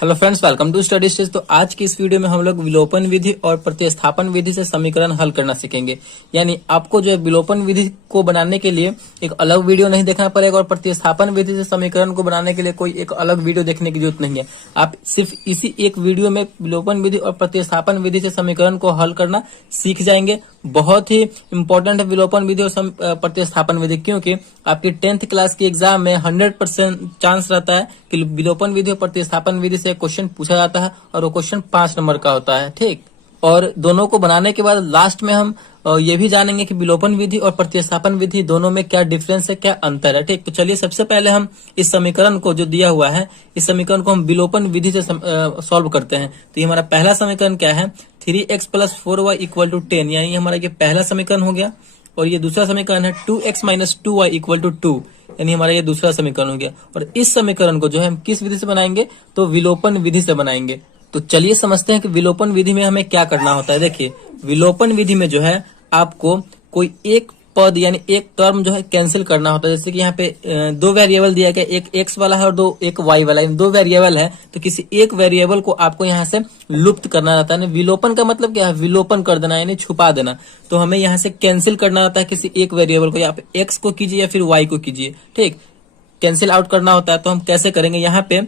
Hello friends, welcome to study stage. तो आज की इस वीडियो में हम लोग विलोपन विधि और प्रतिस्थापन विधि से समीकरण हल करना सीखेंगे। यानी आपको जो है विलोपन विधि को बनाने के लिए एक अलग वीडियो नहीं देखना पड़ेगा और प्रतिस्थापन विधि से समीकरण को बनाने के लिए कोई एक अलग वीडियो देखने की जरूरत नहीं है। आप सिर्फ इसी एक वीडियो में विलोपन विधि और प्रतिस्थापन विधि से समीकरण को हल करना सीख जाएंगे। बहुत ही इंपॉर्टेंट है विलोपन विधि और प्रतिस्थापन विधि, क्योंकि आपकी 10th क्लास की एग्जाम में 100% चांस रहता है कि विलोपन विधि और प्रतिस्थापन विधि से क्वेश्चन पूछा जाता है और वो क्वेश्चन 5 नंबर का होता है। ठीक, और दोनों को बनाने के बाद लास्ट में हम ये भी जानेंगे कि विलोपन विधि और प्रतिस्थापन विधि दोनों में क्या डिफरेंस है, क्या अंतर है। ठीक, तो चलिए सबसे पहले हम इस समीकरण को जो दिया हुआ है, इस समीकरण को हम विलोपन विधि से सॉल्व करते हैं। तो ये हमारा पहला समीकरण क्या है, 3x + 4y = 10, यानी हमारा ये पहला समीकरण हो गया। और ये दूसरा समीकरण है 2x - 2y = 2, यानी हमारा ये दूसरा समीकरण हो गया। और इस समीकरण को जो है हम किस विधि से बनाएंगे, तो विलोपन विधि से बनाएंगे। तो चलिए समझते हैं कि विलोपन विधि में हमें क्या करना होता है। देखिए, विलोपन विधि में जो है आपको कोई एक पद यानी एक टर्म जो है कैंसिल करना होता है। जैसे कि यहाँ पे दो वेरिएबल दिया गया, एक x वाला है और एक y वाला है, दो वेरिएबल है। तो किसी एक वेरिएबल को आपको यहाँ से लुप्त करना रहता है। विलोपन का मतलब क्या है, विलोपन कर देना यानी छुपा देना। तो हमें यहाँ से कैंसिल करना रहता है किसी एक वेरिएबल को, या पे x को कीजिए या फिर y को कीजिए। ठीक, कैंसिल आउट करना होता है। तो हम कैसे करेंगे, यहाँ पे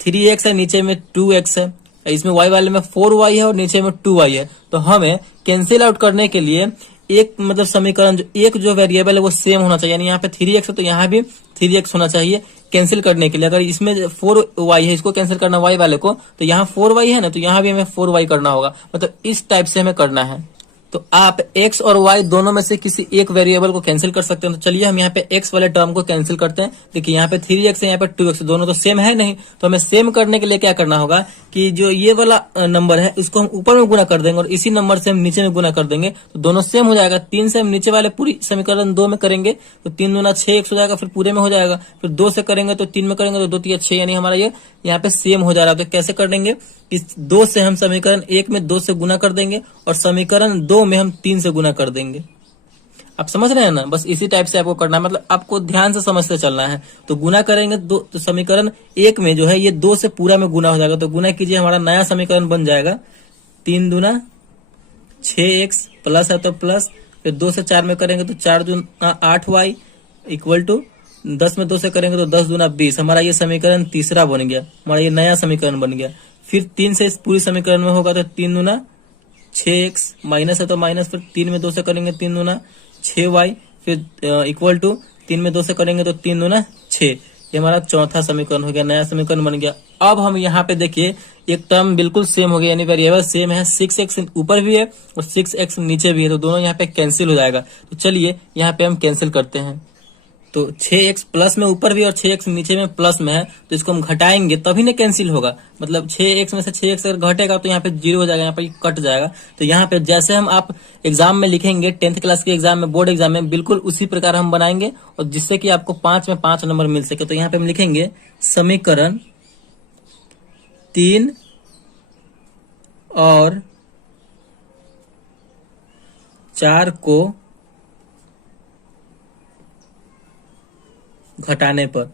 3x है, नीचे में 2x है, इसमें y वाले में 4y है और नीचे में 2y है। तो हमें कैंसिल आउट करने के लिए एक मतलब समीकरण जो वेरिएबल है वो सेम होना चाहिए। यानी यहाँ पे 3x है तो यहाँ भी 3x होना चाहिए कैंसिल करने के लिए। अगर इसमें 4y है, इसको कैंसिल करना y वाले को, तो यहाँ 4y है ना, तो यहाँ भी हमें 4y करना होगा। मतलब इस टाइप से हमें करना है। तो आप x और y दोनों में से किसी एक वेरिएबल को कैंसिल कर सकते हैं। तो चलिए हम यहाँ पे x वाले टर्म को कैंसिल करते हैं। देखिए यहाँ पे 3x है, यहाँ पे 2x, दोनों तो सेम है नहीं। तो हमें सेम करने के लिए क्या करना होगा कि जो ये वाला नंबर है इसको हम ऊपर में गुना कर देंगे और इसी नंबर से हम नीचे में गुना कर देंगे, तो दोनों सेम हो जाएगा। 3 से हम नीचे वाले पूरी समीकरण 2 में करेंगे तो 3 दूना 6x हो जाएगा, फिर पूरे में हो जाएगा। फिर 2 से करेंगे तो 3 में करेंगे तो 2 3 6, यानी हमारा ये यहाँ पे सेम हो जा रहा है। तो कैसे कर देंगे, इस 2 से हम समीकरण 1 में 2 से गुना कर देंगे और समीकरण 2 में हम 3 से गुना कर देंगे। आप समझ रहे हैं ना, बस इसी टाइप से आपको करना है। मतलब आपको ध्यान से समझते चलना है। तो गुना करेंगे तो समीकरण 1 में जो है ये 2 से पूरा में गुना हो जाएगा। तो गुना कीजिए, हमारा नया समीकरण बन जाएगा 3 दूना 6x प्लस है तो प्लस, फिर 2 से 4 में करेंगे तो 4 दूना 8y = 10 में 2 से करेंगे तो 10 दूना 20। हमारा ये समीकरण तीसरा बन गया, हमारा ये नया समीकरण बन गया। फिर 3 से इस पूरी समीकरण में होगा तो 3 दूना 6x माइनस है तो माइनस, फिर 3 में 2 से करेंगे 3 दूना 6y, फिर = 3 में 2 से करेंगे तो 3 दूना 6। ये हमारा चौथा समीकरण हो गया, नया समीकरण बन गया। अब हम यहाँ पे देखिए एक टर्म बिल्कुल सेम हो गया, यानी वेरिएबल सेम है। 6x ऊपर भी है और 6x नीचे भी है, तो दोनों यहाँ पे कैंसिल हो जाएगा। तो चलिए यहाँ पे हम कैंसिल करते हैं। तो 6x प्लस में ऊपर भी और 6x नीचे में प्लस में है, तो इसको हम घटाएंगे तभी ना कैंसिल होगा। मतलब 6x में से 6x अगर घटेगा तो यहाँ पे 0 हो जाएगा, यहाँ पे कट जाएगा। तो यहाँ पे जैसे हम आप एग्जाम में लिखेंगे 10th क्लास के एग्जाम में, बोर्ड एग्जाम में, बिल्कुल उसी प्रकार हम बनाएंगे और जिससे कि आपको 5 में 5 नंबर मिल सके। तो यहाँ पे हम लिखेंगे समीकरण 3 और 4 को घटाने पर,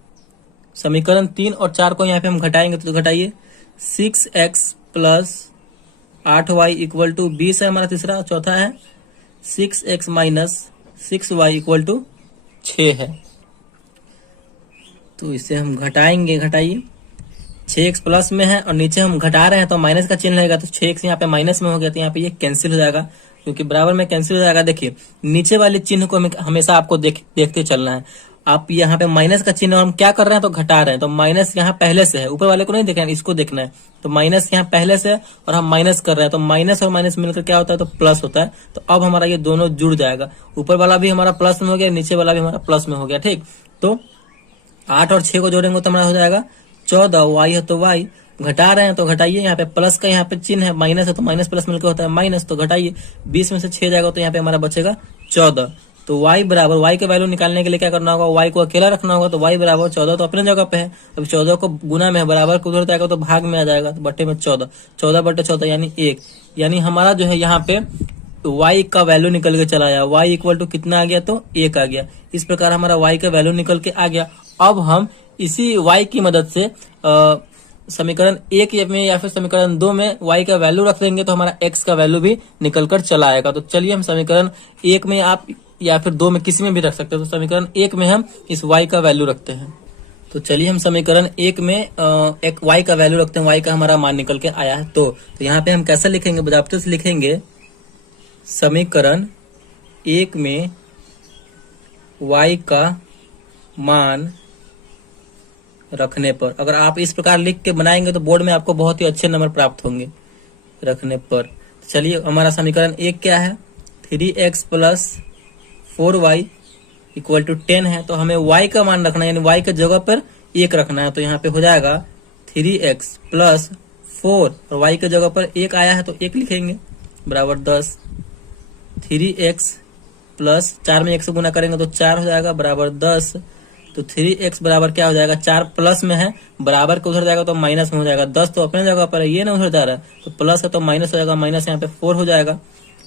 समीकरण 3 और 4 को यहाँ पे हम घटाएंगे तो घटाइए 6x + 8y = 20 है हमारा तीसरा। चौथा है 6x - 6y = 6 है। तो इसे हम घटाएंगे, घटाइए 6x प्लस में है और नीचे हम घटा रहे हैं तो माइनस का चिन्ह रहेगा, तो 6x यहाँ पे माइनस में हो गया, तो यहाँ पे ये कैंसिल हो जाएगा क्योंकि बराबर में कैंसिल हो जाएगा। देखिए नीचे वाले चिन्ह को हमेशा आपको देखते चलना है। आप यहाँ पे माइनस का चिन्ह हम क्या कर रहे हैं, तो घटा रहे हैं, तो माइनस यहाँ पहले से है, ऊपर वाले को नहीं देखना है, इसको देखना है। तो माइनस यहाँ पहले से है और हम माइनस कर रहे हैं, तो माइनस और माइनस मिलकर क्या होता है, तो प्लस होता है। तो अब हमारा ये दोनों जुड़ जाएगा, ऊपर वाला भी हमारा प्लस में हो गया, नीचे वाला भी हमारा प्लस में हो गया। ठीक, तो 8 और 6 को जोड़ेंगे तो हमारा हो जाएगा 14, y है तो y, घटा रहे हैं तो घटाइए, यहाँ पे प्लस का यहाँ पे चिन्ह है, माइनस है तो माइनस प्लस मिलकर होता है माइनस, तो घटाइए 20 में से 6 जाएगा तो यहाँ पे हमारा बचेगा 14। तो y बराबर, y के वैल्यू निकालने के लिए क्या करना होगा, y को अकेला रखना होगा। तो y बराबर 14 तो अपने जगह पे है, अब 14 को गुना में है, बराबर को उधर जाएगा तो भाग में आ जाएगा, तो बट्टे में 14, 14/14 यानी 1। यानी हमारा जो है यहाँ पे y का वैल्यू निकल के चला आया, y = कितना आ गया, तो 1 आ गया। इस प्रकार हमारा y का वैल्यू निकल के आ गया। अब हम इसी y की मदद से समीकरण 1 में या फिर समीकरण 2 में y का वैल्यू रख देंगे तो हमारा x का वैल्यू भी निकल कर चला आएगा। तो चलिए हम समीकरण 1 में आप या फिर 2 में किसी में भी रख सकते हैं। तो समीकरण 1 में हम इस y का वैल्यू रखते हैं। तो चलिए हम समीकरण 1 में एक y का वैल्यू रखते हैं। y का हमारा मान निकल के आया है। तो यहाँ पे हम कैसे लिखेंगे, बजाबते से लिखेंगे समीकरण 1 में y का मान रखने पर। अगर आप इस प्रकार लिख के बनाएंगे तो बोर्ड में आपको बहुत ही अच्छे नंबर प्राप्त होंगे रखने पर। चलिए हमारा समीकरण 1 क्या है, 3x plus 4y equal to 10 है। तो हमें y का मान रखना है, यानी y के जगह पर 1 रखना है। तो यहाँ पे हो जाएगा 3x प्लस 4 और y के जगह पर 1 आया है तो 1 लिखेंगे बराबर 10। 3x प्लस 4 में 1 से गुना करेंगे तो 4 हो जाएगा बराबर 10। तो 3x बराबर क्या हो जाएगा, 4 प्लस में है, बराबर के उधर जाएगा तो माइनस में हो जाएगा। 10 तो अपने जगह पर है, ये ना उधर जा रहा है, तो प्लस है तो माइनस हो जाएगा, माइनस यहाँ पे 4 हो जाएगा।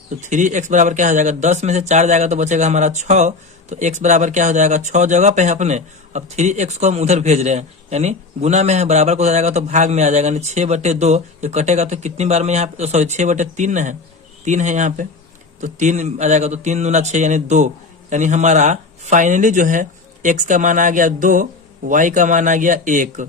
तो 3x बराबर क्या हो जाएगा, 10 में से 4 जाएगा तो बचेगा हमारा 6। तो x बराबर क्या हो जाएगा, 6 जगह पे है अपने। अब 3x को हम उधर भेज रहे हैं, यानी गुना में है, बराबर को हो जाएगा तो भाग में आ जाएगा, यानी 6/2। ये कटेगा तो कितनी बार में यहाँ पे, सॉरी 6/3 है, 3 है यहाँ पे, तो 3 आ जाएगा। तो 3 दूना 6 यानी 2, यानी हमारा फाइनली जो है x का मान आ गया 2, y का मान आ गया 1।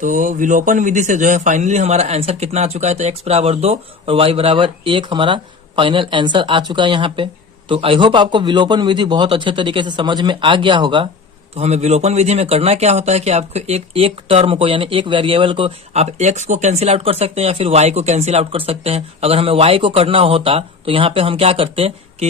तो विलोपन विधि से जो है फाइनली हमारा आंसर कितना आ चुका है, तो x बराबर 2 और y बराबर 1 हमारा फाइनल आंसर आ चुका है यहाँ पे। तो आई होप आपको विलोपन विधि बहुत अच्छे तरीके से समझ में आ गया होगा। तो हमें विलोपन विधि में करना क्या होता है कि आपको एक टर्म को, यानी एक वेरिएबल को आप x को कैंसिल आउट कर सकते हैं या फिर y को कैंसिल आउट कर सकते हैं। अगर हमें y को करना होता तो यहाँ पे हम क्या करते कि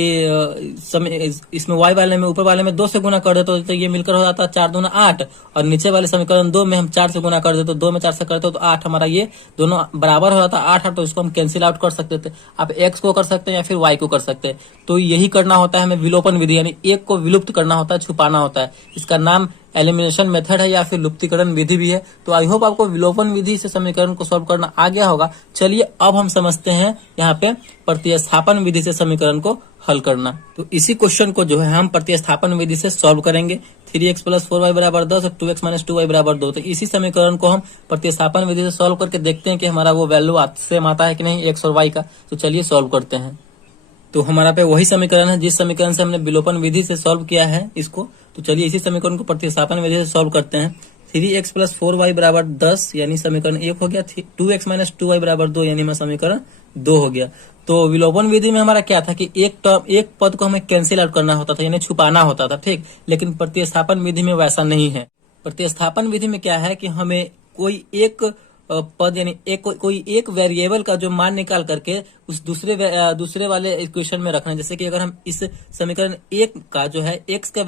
इसमें y वाले में, ऊपर वाले में 2 से गुना कर देते तो ये मिलकर हो जाता 4 दूना 8, और नीचे वाले समीकरण 2 में हम 4 से गुना कर देते, तो 2 में 4 से करते तो 8, हमारा ये दोनों बराबर हो जाता 8, तो इसको हम कैंसिल आउट कर सकते थे। आप x को कर सकते हैं या फिर y को कर सकते हैं। तो यही करना होता है हमें विलोपन विधि, यानी एक को विलुप्त करना होता है, छुपाना होता है। इसका नाम एलिमिनेशन मेथड है या फिर लुप्तीकरण विधि भी है। तो आई होप आपको विलोपन विधि से समीकरण को सॉल्व करना आ गया होगा। चलिए अब हम समझते हैं यहाँ पे प्रतिस्थापन विधि से समीकरण को हल करना। तो इसी क्वेश्चन को जो है हम प्रतिस्थापन विधि से सॉल्व करेंगे। 3x प्लस 4y बराबर 10 और 2x माइनस 2y बराबर 2। तो इसी समीकरण को हम प्रतिस्थापन विधि से सॉल्व करके देखते हैं कि हमारा वो वैल्यू सेम आता है कि नहीं x और y का। तो चलिए सॉल्व करते हैं। तो हमारा पे वही समीकरण है जिस समीकरण से हमने विलोपन विधि से सॉल्व किया है इसको। तो चलिए इसी समीकरण को प्रतिस्थापन विधि से सॉल्व करते हैं। 3x प्लस 4y बराबर 10 यानी समीकरण 1 हो गया। 2x माइनस 2y बराबर 2 यानी हमारा समीकरण 2 हो गया। तो विलोपन विधि में हमारा क्या था कि एक पद को हमें कैंसिल आउट करना होता था, यानी छुपाना होता था, ठीक। लेकिन प्रतिस्थापन विधि में वैसा नहीं है। प्रतिस्थापन विधि में क्या है कि हमें कोई एक पद यानी कोई एक वेरिएबल का जो मान निकाल करके उस दूसरे वाले इक्वेशन में रखना है। जैसे कि अगर हम इस समीकरण 1 का जो है x का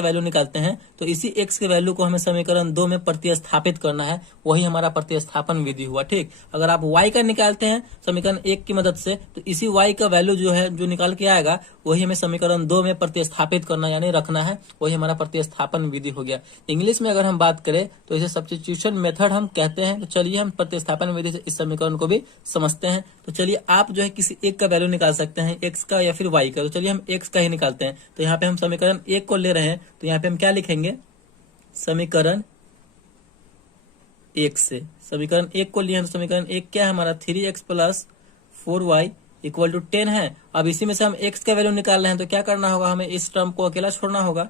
वैल्यू निकालते हैं तो इसी x के वैल्यू को हमें समीकरण 2 में प्रतिस्थापित करना है, वही हमारा प्रतिस्थापन विधि हुआ, ठीक। अगर आप y का निकालते हैं समीकरण 1 की मदद से तो इसी y का वैल्यू जो है जो निकाल के आएगा वही हमें समीकरण 2 में प्रतिस्थापित करना यानी रखना है, वही हमारा प्रतिस्थापन विधि हो गया। इंग्लिश में अगर हम बात करें तो इसे सब्स्टिट्यूशन मेथड हम कहते हैं। तो चलिए हम प्रतिस्थापन विधि से इस समीकरण को भी समझते हैं। तो चलिए आप जो है किसी एक का वैल्यू निकाल सकते हैं, x का या फिर y का। तो चलिए हम x का ही निकालते हैं। तो यहाँ पे हम समीकरण 1 को ले रहे हैं, तो यहाँ पे हम क्या लिखेंगे, समीकरण 1 से समीकरण 1 को लिए हैं। तो समीकरण 1 क्या है हमारा, 3x plus 4y equal to 10 है। अब इसी में से हम x का वैल्यू निकाल रहे हैं, तो क्या करना होगा, हमें इस टर्म को अकेला छोड़ना होगा।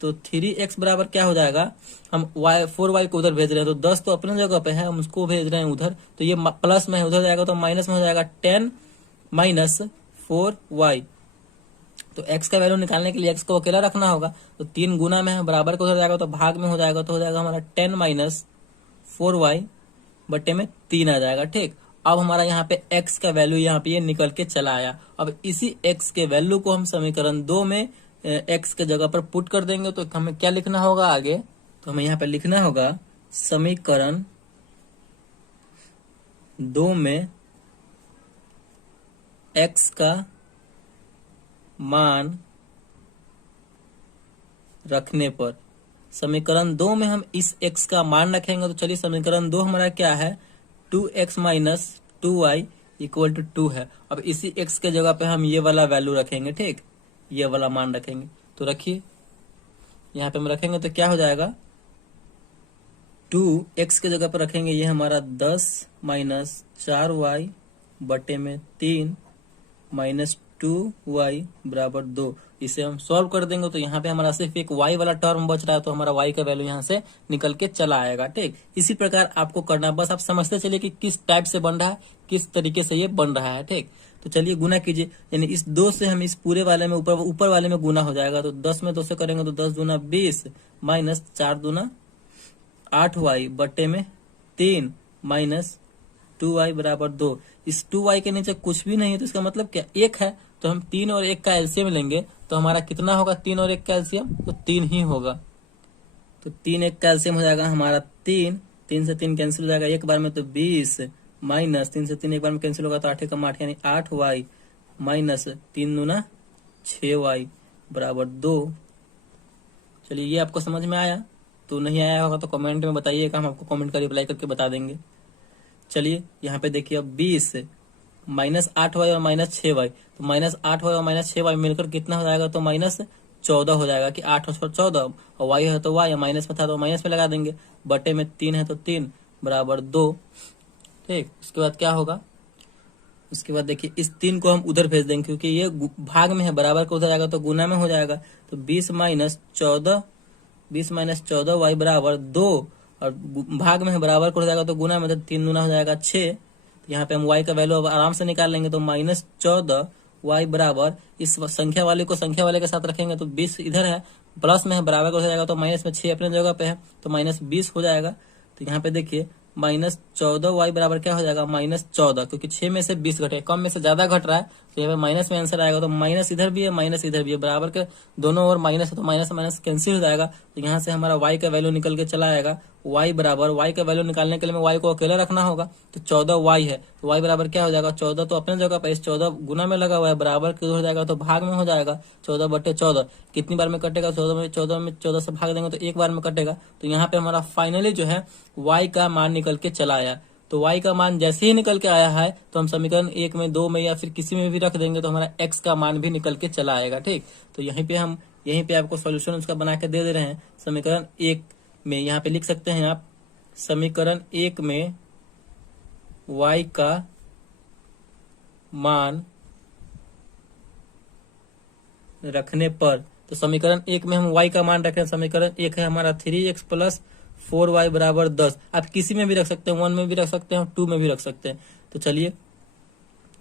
तो 3x बराबर क्या हो जाएगा, हम 4y को उधर भेज रहे हैं, तो 10 तो अपने जगह पे है, हम उसको भेज रहे हैं उधर, तो ये प्लस में है, उधर जाएगा तो माइनस में हो जाएगा 10 माइनस 4y। तो x का वैल्यू निकालने के लिए x को अकेला रखना होगा, तो 3 गुना में है, बराबर को उधर जाएगा तो भाग में हो जाएगा, तो हो जाएगा हमारा 10 माइनस 4y बटे में 3 आ जाएगा, ठीक। अब हमारा यहाँ पे x का वैल्यू यहाँ पे ये निकल के चला आया। अब इसी x के वैल्यू को हम समीकरण 2 में x के जगह पर पुट कर देंगे। तो हमें क्या लिखना होगा आगे, तो हमें यहाँ पे लिखना होगा समीकरण 2 में x का मान रखने पर, समीकरण 2 में हम इस x का मान रखेंगे। तो चलिए समीकरण 2 हमारा क्या है, 2x minus 2y equal to 2 है। अब इसी x के जगह पे हम ये वाला वैल्यू रखेंगे, ठीक, ये वाला मान रखेंगे। तो रखिए यहाँ पे हम रखेंगे तो क्या हो जाएगा, 2x के जगह पर रखेंगे ये हमारा 10 माइनस 4y बटे में 3 माइनस 2y बराबर 2। इसे हम सॉल्व कर देंगे तो यहाँ पे हमारा सिर्फ एक y वाला टर्म बच रहा है, तो हमारा y का वैल्यू यहाँ से निकल के चला आएगा। ठीक, इसी प्रकार आपको करना, बस आप समझते चलिए कि किस टाइप से बन रहा है, किस तरीके से ये बन रहा है। ठीक, तो चलिए गुना कीजिए, यानी इस 2 से हम इस पूरे वाले में ऊपर वाले में गुना हो जाएगा। तो 10 में 2 से करेंगे तो 10 दूना 20 माइनस 4 दूना 8y बटे में 3 माइनस 2y बराबर 2। इस 2y के नीचे कुछ भी नहीं है तो इसका मतलब क्या 1 है, तो हम 3 और 1 का एलसीएम लेंगे तो हमारा कितना होगा, 3 और 1 का एलसीएम तो 3 ही होगा। तो 3 1 का एलसीएम हो जाएगा हमारा 3, 3 से 3 कैंसिल हो जाएगा एक बार में, तो 20 माइनस 3 से 3 एक बार में कैंसिल होगा तो 8 कम 8 यानी 8y माइनस 3 दूना 6y बराबर 2। चलिए ये आपको समझ में आया, तो नहीं आया होगा तो कमेंट में बताइएगा, हम आपको कमेंट का रिप्लाई करके बता देंगे। चलिए यहाँ पे देखिए अब 20 माइनस 8y और माइनस 6y, तो माइनस 8y और माइनस 6y मिलकर कितना हो जाएगा, तो माइनस 14 हो जाएगा कि 8 और 14, और y है तो y, माइनस में था तो माइनस में लगा देंगे, बटे में 3 है तो 3 बराबर 2। ठीक, उसके बाद क्या होगा, उसके बाद देखिए इस 3 को हम उधर भेज देंगे क्योंकि ये भाग में है, बराबर को उधर जाएगा तो गुना में हो जाएगा। तो 20 माइनस 14 y बराबर 2, और भाग में है बराबर को हो जाएगा तो गुना में, तो 3 गुना हो जाएगा 6। तो यहाँ पे हम y का वैल्यू अब आराम से निकाल लेंगे, तो माइनस 14 y बराबर, इस संख्या वाले को संख्या वाले के साथ रखेंगे तो 20 इधर है, प्लस में है बराबर को हो जाएगा तो माइनस में 6 अपने जगह पे है तो माइनस 20 हो जाएगा। तो यहाँ पे देखिए माइनस 14y बराबर क्या हो जाएगा, माइनस 14, क्योंकि 6 में से 20 घटे, कम में से ज्यादा घट रहा है तो यहाँ पे माइनस में आंसर आएगा। तो माइनस इधर भी है माइनस इधर भी है, बराबर के दोनों ओर माइनस है तो माइनस माइनस कैंसिल हो जाएगा। तो यहाँ से हमारा y का वैल्यू निकल के चला आएगा, y बराबर, y का वैल्यू निकालने के लिए y को अकेला रखना होगा, तो 14y है तो y बराबर क्या हो जाएगा, 14 तो अपने जगह पर, इस 14 गुना में लगा हुआ है, बराबर के हो जाएगा तो भाग में हो जाएगा, 14 बटे 14 कितनी बार में कटेगा, 14 से भाग देंगे तो एक बार में कटेगा। तो यहाँ पे हमारा फाइनली जो है y का मान निकल के चला आया। तो y का मान जैसे ही निकल के आया है तो हम समीकरण 1 में 2 में या फिर किसी में भी रख देंगे तो हमारा x का मान भी निकल के चला आएगा। ठीक, तो यहीं पे आपको सॉल्यूशन उसका बना के दे रहे हैं। समीकरण 1 में यहाँ पे लिख सकते हैं आप, समीकरण 1 में y का मान रखने पर, तो समीकरण 1 में हम y का मान रखें, समीकरण 1 है हमारा 3x प्लस 4y बराबर 10। आप किसी में भी रख सकते हैं, 1 में भी रख सकते हैं, 2 में भी रख सकते हैं। तो चलिए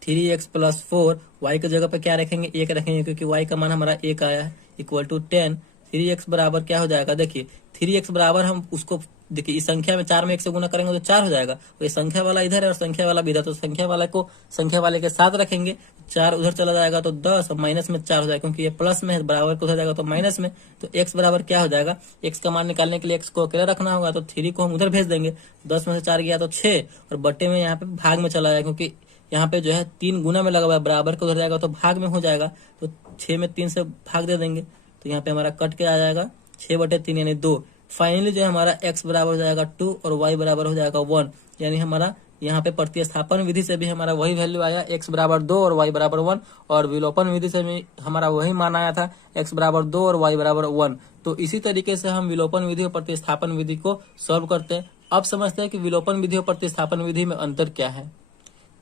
3x प्लस 4, y की जगह पे क्या रखेंगे, 1 रखेंगे क्योंकि y का मान हमारा 1 आया है, इक्वल टू 10। 3x बराबर क्या हो जाएगा, देखिए 3x बराबर, हम उसको देखिए इस संख्या में 4 में 1 से गुना करेंगे तो 4 हो जाएगा, तो ये संख्या वाला इधर है और संख्या वाला भी इधर, तो संख्या वाला को संख्या वाले के साथ रखेंगे, 4 उधर चला जाएगा तो 10, और माइनस में 4 हो जाएगा क्योंकि ये प्लस में है, बराबर को उधर जाएगा तो माइनस में। तो x बराबर क्या हो जाएगा, x का मान निकालने के लिए x को अकेला रखना होगा, तो 3 को हम उधर भेज देंगे, 10 में से 4 गया तो 6, और बट्टे में यहाँ पे भाग में चला जाएगा क्योंकि यहाँ पे जो है 3 गुना में लगा हुआ है, बराबर को उधर जाएगा तो भाग में हो जाएगा, तो 6 में 3 से भाग दे देंगे, तो यहाँ पे हमारा कट के आ जाएगा 6 बटे 3 यानी 2। फाइनली जो है हमारा x बराबर हो जाएगा 2 और y बराबर हो जाएगा 1, यानी हमारा यहाँ पे प्रतिस्थापन विधि से भी हमारा वही वैल्यू आया, x बराबर 2 और y बराबर 1, और विलोपन विधि से भी हमारा वही मान आया था, x बराबर 2 और y बराबर 1। तो इसी तरीके से हम विलोपन विधि और प्रतिस्थापन विधि को सॉल्व करते हैं। अब समझते हैं कि विलोपन विधि और प्रतिस्थापन विधि में अंतर क्या है।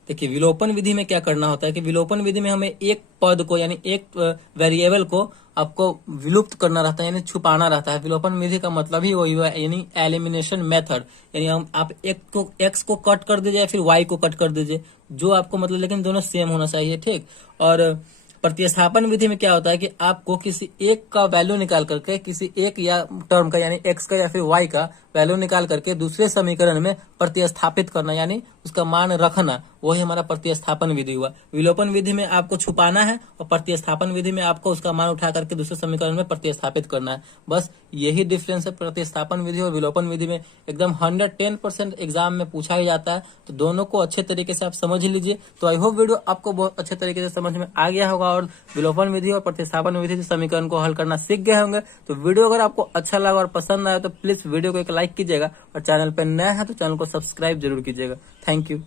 देखिए विलोपन विधि में क्या करना होता है कि विलोपन विधि में हमें एक पद को यानी एक वेरिएबल को आपको विलुप्त करना रहता है, यानी छुपाना रहता है। विलोपन विधि का मतलब ही वही है, यानी एलिमिनेशन मेथड, यानी हम आप एक्स को कट कर दीजिए या फिर वाई को कट कर दीजिए, जो आपको मतलब, लेकिन दोनों सेम होना चाहिए। ठीक, और प्रतिस्थापन विधि में क्या होता है कि आपको किसी एक का वैल्यू निकाल करके, किसी एक या टर्म का यानी एक्स का या फिर वाई का वैल्यू निकाल करके दूसरे समीकरण में प्रतिस्थापित करना, यानी उसका मान रखना, वही हमारा प्रतिस्थापन विधि हुआ। विलोपन विधि में आपको छुपाना है और प्रतिस्थापन विधि में आपको उसका मान उठा करके दूसरे समीकरण में प्रतिस्थापित करना है। बस यही डिफरेंस है प्रतिस्थापन विधि और विलोपन विधि में। एकदम 110% एग्जाम में पूछा ही जाता है, तो दोनों को अच्छे तरीके से आप समझ लीजिए। तो आई होप वीडियो आपको बहुत अच्छे तरीके से समझ में आ गया होगा और विलोपन विधि और प्रतिस्थापन विधि से समीकरण को हल करना सीख गए होंगे। तो वीडियो अगर आपको अच्छा लगा और पसंद आया तो प्लीज वीडियो को एक लाइक कीजिएगा, और चैनल पर नया है तो चैनल को सब्सक्राइब जरूर कीजिएगा। Thank you.